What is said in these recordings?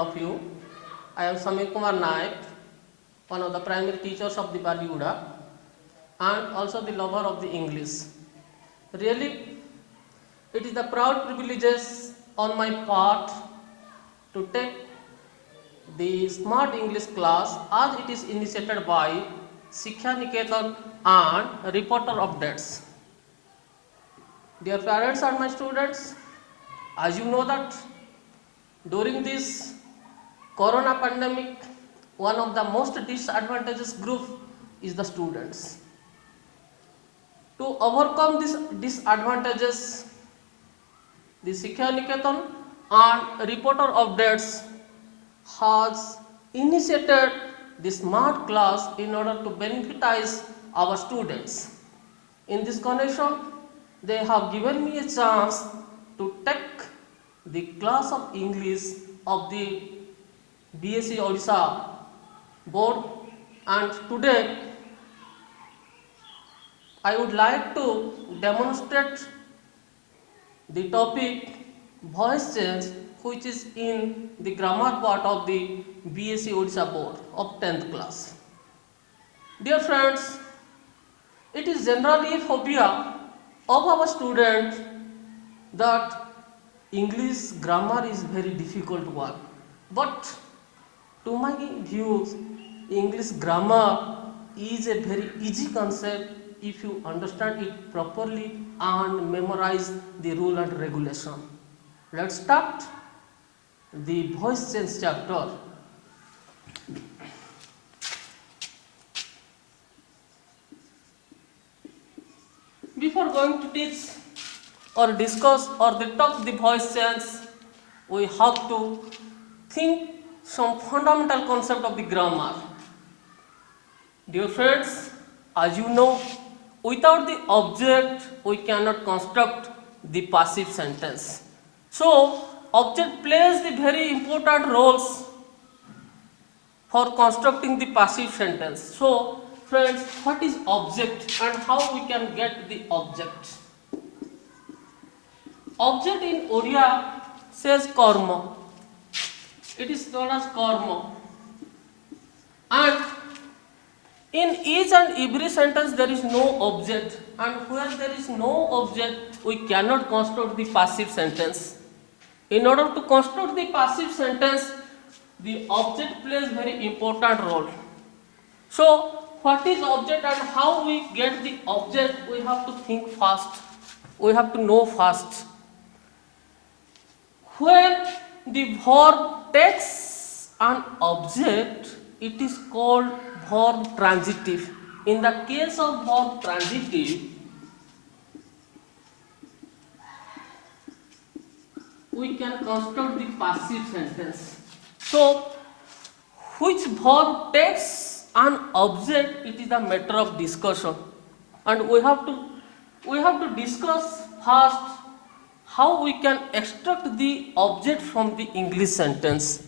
all of you. I am Samir Kumar Naik, one of the primary teachers of the Ballyuda and also the lover of the English. Really, it is the proud privileges on my part to take the Smart English class as it is initiated by Shiksha Niketan and Reporter Updates. Dear parents and my students, as you know that during this Corona pandemic, one of the most disadvantaged group is the students. To overcome these disadvantages, the Shiksha Niketan and Reporter Updates has initiated the smart class in order to benefitize our students. In this connection, they have given me a chance to take the class of English of the BSc Odisha board, and today I would like to demonstrate the topic voice change, which is in the grammar part of the BSc Odisha board of 10th class. Dear friends, it is generally a phobia of our students that English grammar is very difficult one. But to my views, English grammar is a very easy concept if you understand it properly and memorize the rule and regulation. Let's start the voice change chapter. Before going to teach or discuss or talk the voice change, we have to think some fundamental concept of the grammar. Dear friends, as you know, without the object we cannot construct the passive sentence. So, object plays the very important roles for constructing the passive sentence. So, friends, what is object and how we can get the object? Object in Odia says karma. It is known as karma. And in each and every sentence there is no object, and where there is no object we cannot construct the passive sentence. In order to construct the passive sentence, the object plays very important role. So, what is object and how we get the object, we have to think fast. We have to know fast. When the verb takes an object, it is called verb transitive. In the case of verb transitive, we can construct the passive sentence. So, which verb takes an object, it is a matter of discussion, and we have to discuss first how we can extract the object from the English sentence.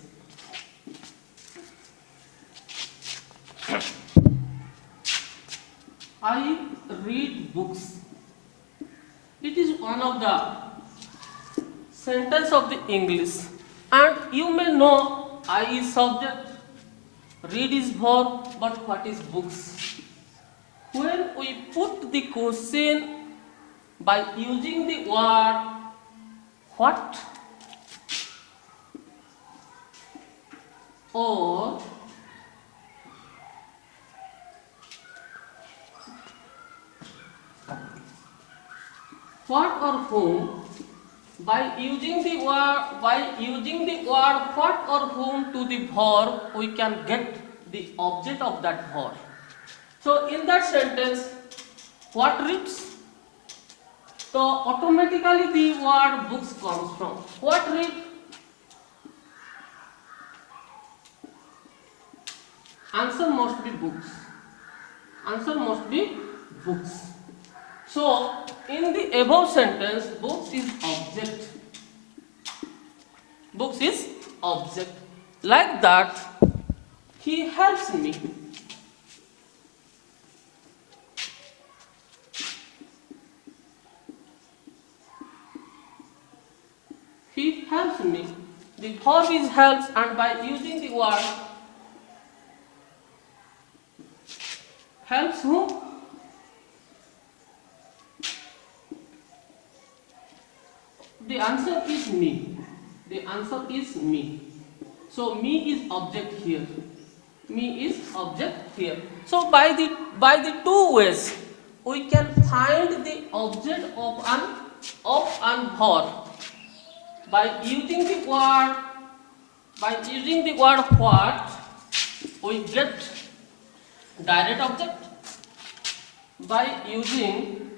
I read books. It is one of the sentence of the English, and you may know I is subject, read is verb, but what is books? When we put the question by using the word what or what or whom, by using the word what or whom to the verb, we can get the object of that verb. So in that sentence, what reads? So automatically the word books comes from. What read? Answer must be books. Answer must be books. So in the above sentence, books is object. Books is object. Like that, he helps me. He helps me. the verb is helps, and by using the word helps whom? The answer is me. The answer is me. So me is object here. Me is object here. So by the two ways we can find the object of an verb by using the word what we get direct object, by using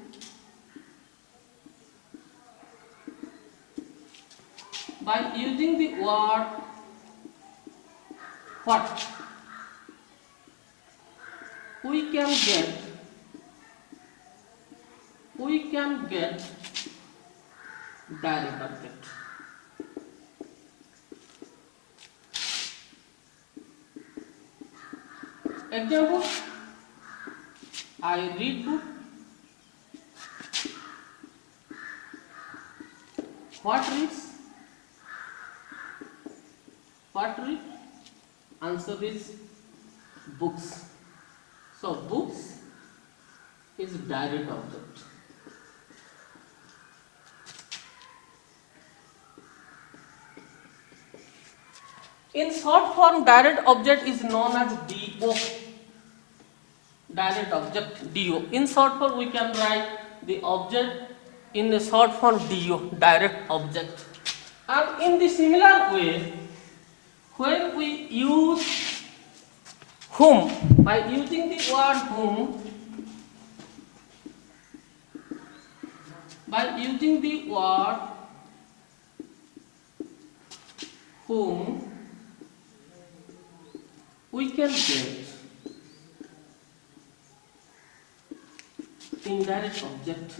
the word what we can get direct object. Example, I read book. What reads? What read? Answer is books. So books is direct object. In short form, direct object is known as DO. Direct object DO. In short form, we can write the object in the short form DO, direct object. And in the similar way, when we use whom, by using the word whom, by using the word whom, we can get indirect object.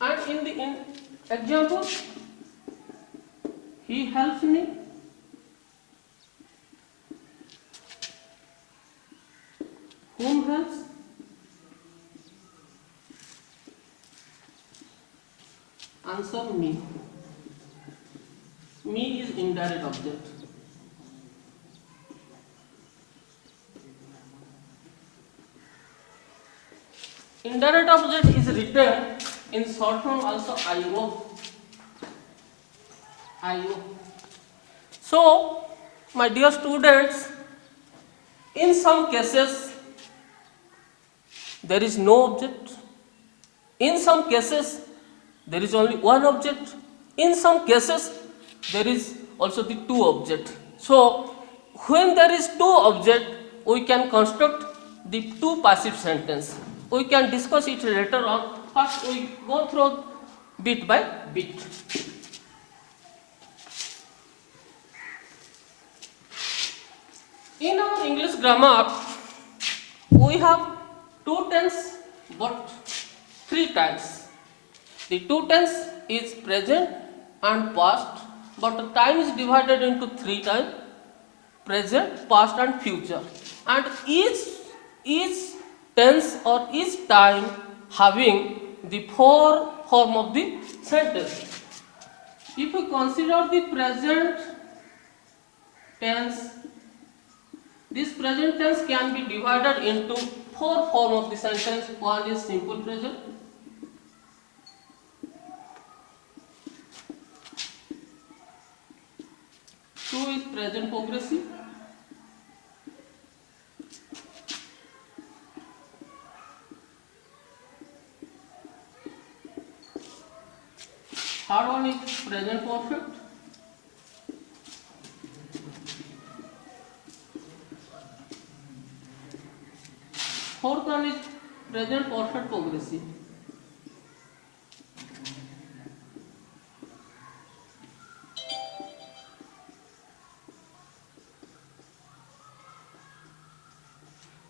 And in the example, he helps me. Whom helps? Answer me. Me is indirect object. Indirect object is written in short form also IO. So, my dear students, in some cases there is no object. In some cases there is only one object. In some cases there is also the two object. So, when there is two object, we can construct the two passive sentence. We can discuss it later on. First, we go through bit by bit. In our English grammar, we have two tense but three types. The two tense is present and past, but the time is divided into three types: present, past and future. And each tense or each time having the four form of the sentence. If we consider the present tense, this present tense can be divided into four form of the sentence. One is simple present, two is present progressive, third one is present perfect, fourth one is present perfect progressive.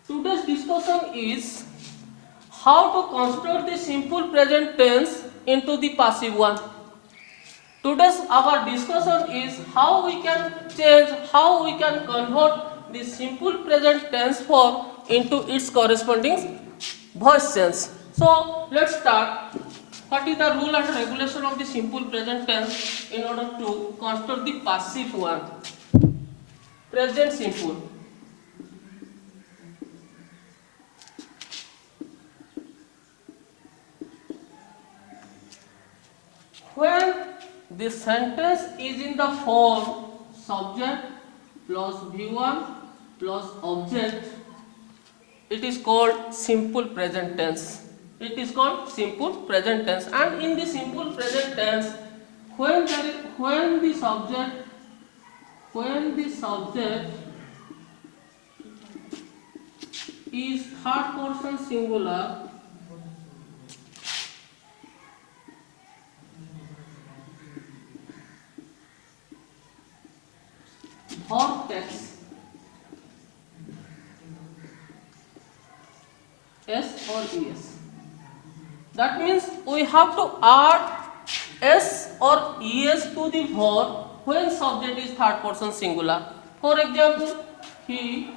Today's discussion is how to construct the simple present tense into the passive one. Today's our discussion is how we can change, how we can convert the simple present tense form into its corresponding voice tense. So let's start. What is the rule and regulation of the simple present tense in order to construct the passive one? Present simple. When the sentence is in the form subject plus V1 plus object, it is called simple present tense. It is called simple present tense. And in the simple present tense, when the subject is third person singular, or text S or ES. That means we have to add S or ES to the verb when subject is third person singular. For example, he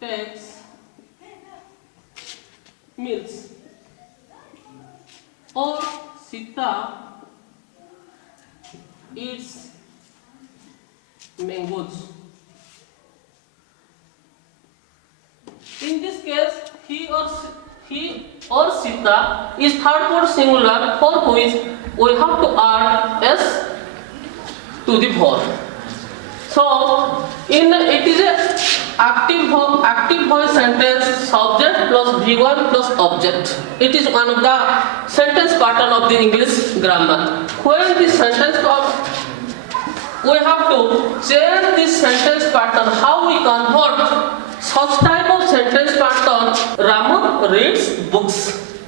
takes meals, or Sita eats mangoes. In this case, he or Sita is third person singular, for which we have to add S to the verb. So, it is a active voice sentence, subject plus V1 plus object. It is one of the sentence pattern of the English grammar. When this sentence we have to change this sentence pattern. How we convert such type of sentence pattern? Ramu reads books.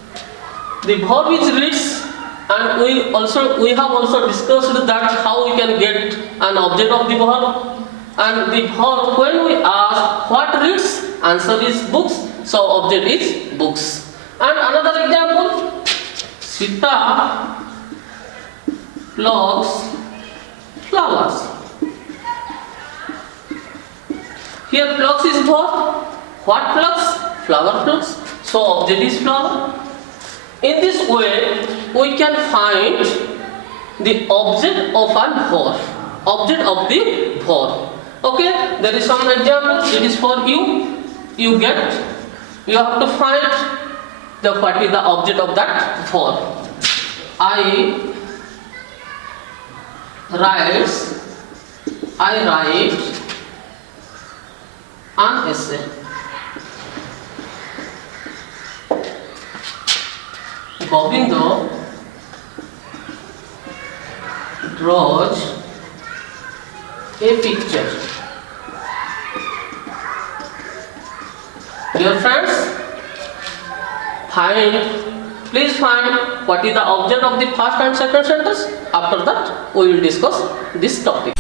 The verb is reads, and we have also discussed that how we can get an object of the verb. And the verb, when we ask what reads, answer is books. So object is books. And another example, Sita plucks flowers. Here plucks is verb. What plucks? Flower plucks. So object is flower. In this way, we can find the object of a verb. Object of the verb. Okay, there is some example. It is for you. You have to find what is the object of that verb. I write an essay. Govindo draws a picture. Dear friends, please find what is the object of the first and second sentence. After that, we will discuss this topic.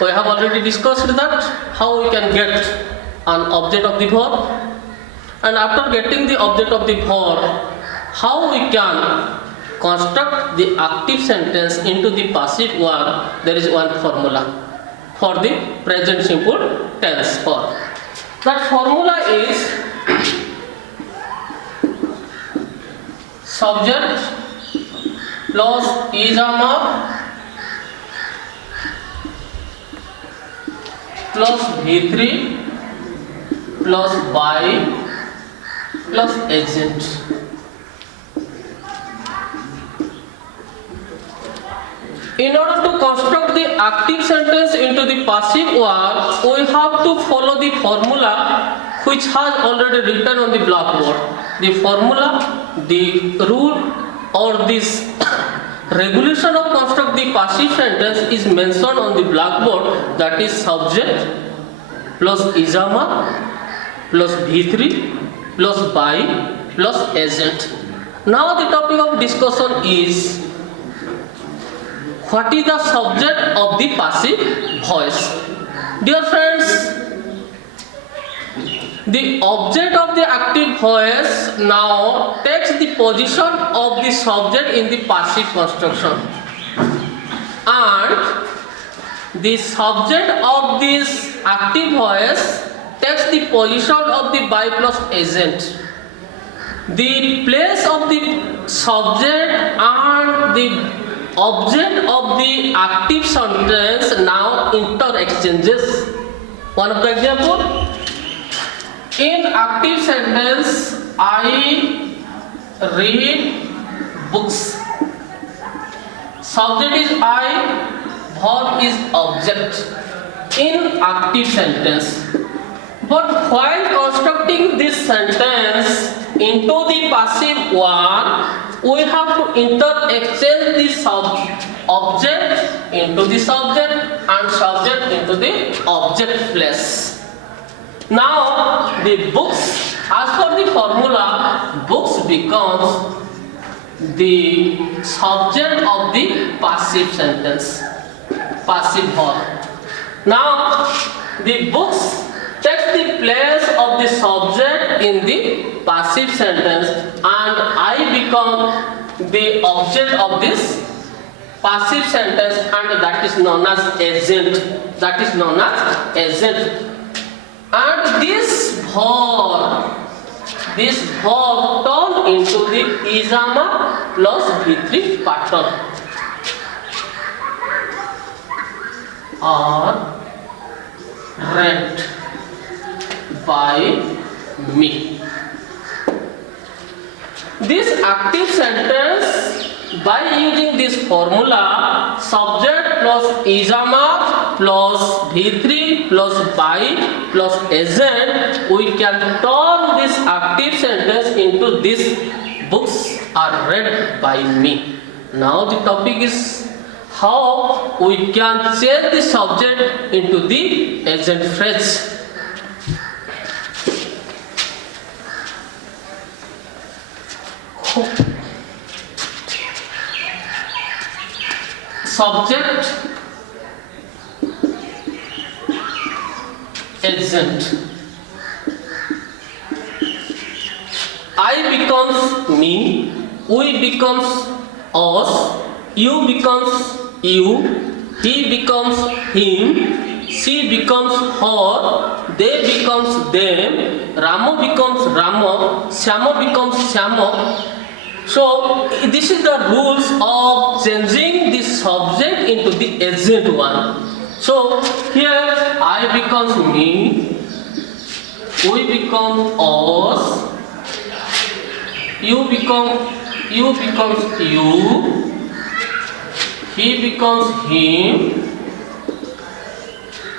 We have already discussed that how we can get an object of the verb, and after getting the object of the verb, how we can construct the active sentence into the passive one. There is one formula for the present simple tense verb. That formula is subject plus ijama plus V3 plus by plus agent. In order to construct the active sentence into the passive one, we have to follow the formula which has already written on the blackboard. The formula, the rule, or this regulation of construct the passive sentence is mentioned on the blackboard. That is subject plus ijama plus V3 plus by plus agent. Now the topic of discussion is what is the subject of the passive voice? Dear friends, the object of the active voice now takes the position of the subject in the passive construction, and the subject of this active voice takes the position of the by plus agent. The place of the subject and the object of the active sentence now interexchanges. One of the example, in active sentence, I read books. Subject is I, verb is object in active sentence. But while constructing this sentence into the passive one, we have to interexchange the object into the subject and subject into the object place. Now the books, as per the formula, books becomes the subject of the passive sentence, passive verb. Now the books takes the place of the subject in the passive sentence, and I become the object of this passive sentence, and that is known as agent. That is known as agent. And this verb turned into the ijama plus V3 pattern, or read by me. This active sentence, by using this formula, subject plus ijama plus V3 plus by plus agent, we can turn this active sentence into this books are read by me. Now the topic is how we can change the subject into the agent phrase. Subject, agent. I becomes me, we becomes us, you becomes you, he becomes him, she becomes her, they becomes them, Ramu becomes Rama, Syama becomes Syama. So this is the rules of changing the subject into the agent one. So here I becomes me, we become us, you becomes you, he becomes him,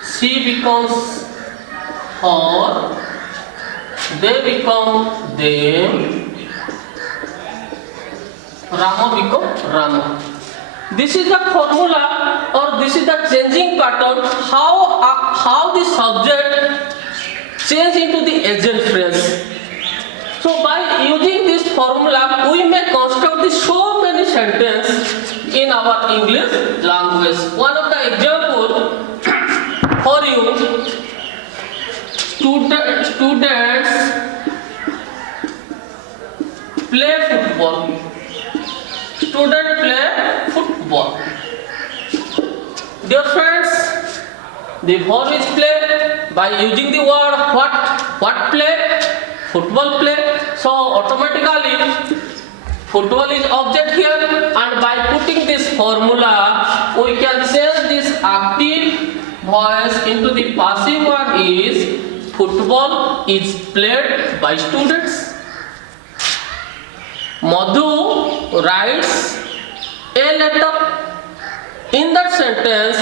she becomes her, they become them, Rama becomes Rama. This is the formula, or this is the changing pattern, how the subject change into the agent phrase. So by using this formula, we may construct so many sentences in our English language. One of the example for you, students play football. Student play football. Dear friends, the verb is play. By using the word what play? Football play. So automatically football is object here, and by putting this formula, we can change this active voice into the passive one is football is played by students. Madhu writes a letter. In that sentence,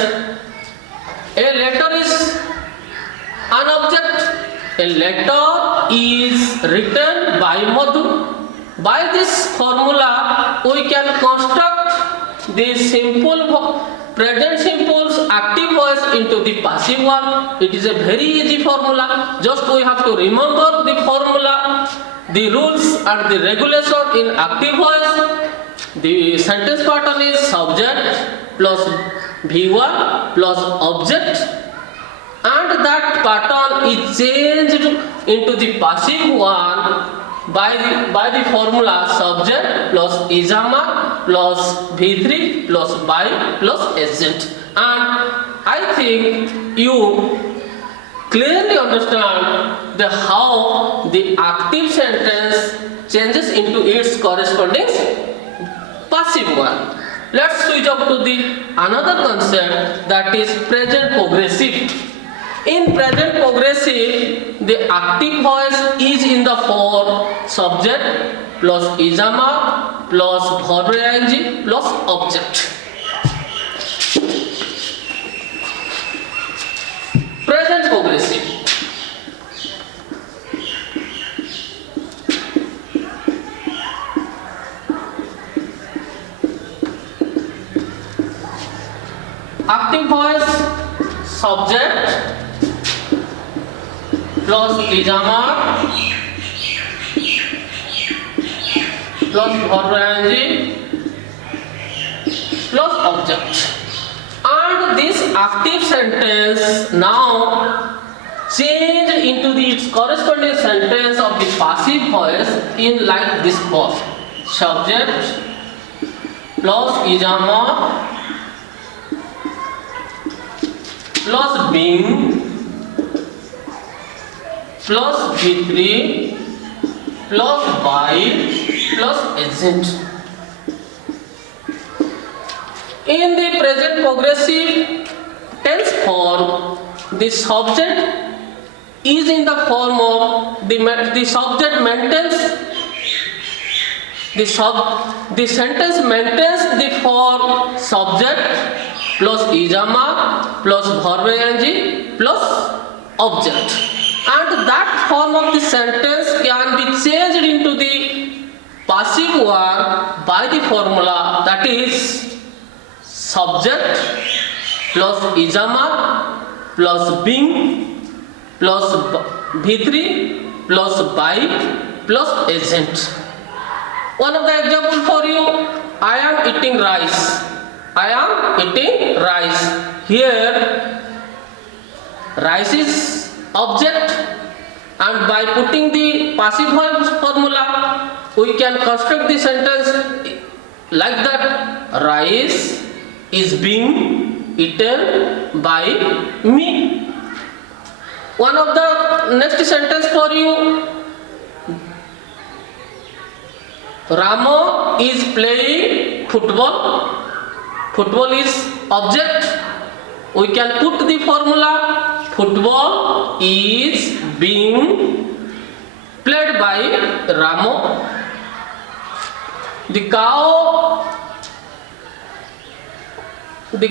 a letter is an object. A letter is written by Madhu. By this formula, we can construct the simple present simple's active voice into the passive one. It is a very easy formula. Just we have to remember the formula, the rules and the regulation in active voice. The sentence pattern is subject plus V1 plus object, and that pattern is changed into the passive one by the formula subject plus ijama plus V3 plus by plus agent. And I think you clearly understand the how the active sentence changes into its corresponding passive one. Let's switch up to the another concept, that is present progressive. In present progressive, the active voice is in the form subject plus ijama plus verb ing plus object. Present progressive. Active voice subject plus ijama plus verb ing plus object. And this active sentence now change into its corresponding sentence of the passive voice in like this form: subject plus ijama plus being plus V3 plus by plus agent. In the present progressive tense form, the subject is in the form of the subject maintains the sentence maintains the form subject plus ijama plus verb ing plus object, and that form of the sentence can be changed into the passive one by the formula, that is subject plus ijama plus being plus V3 plus by plus agent. One of the example for you: I am eating rice. I am eating rice. Here rice is object, and by putting the passive voice formula we can construct the sentence like that: rice is being eaten by me. One of the next sentence for you: Ramo is playing football. Football is object. We can put the formula: football is being played by Ramo. The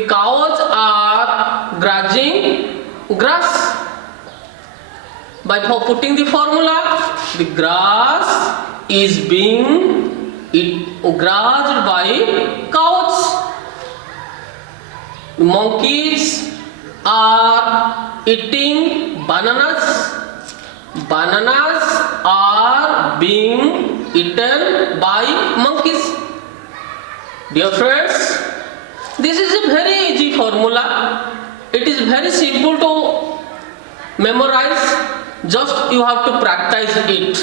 cows are grazing grass. By putting the formula, the grass is being grazed by cows. Monkeys are eating bananas. Bananas are being eaten by monkeys. Dear friends, this is a very easy formula. It is very simple to memorize. Just you have to practice it.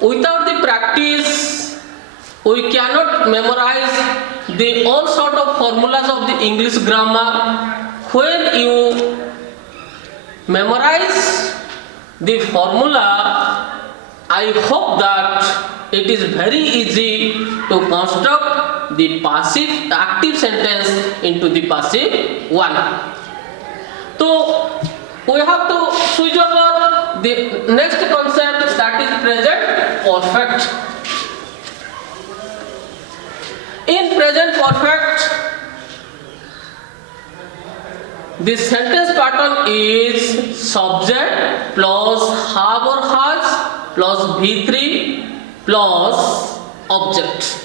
Without the practice, we cannot memorize the all sort of formulas of the English grammar. When you memorize the formula, I hope that it is very easy to construct the passive active sentence into the passive one. So we have to switch over the next concept, that is present perfect. In present perfect, the sentence pattern is subject plus have or has plus V3 plus object.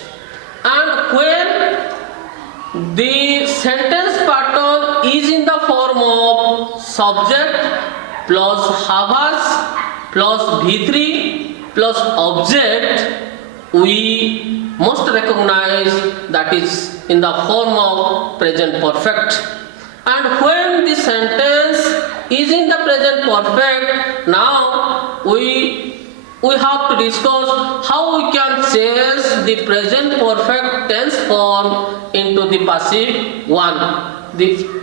And when the sentence pattern is in the form of subject plus have has plus V3 plus object, we most recognized, that is in the form of present perfect. And when the sentence is in the present perfect, now we have to discuss how we can change the present perfect tense form into the passive one. The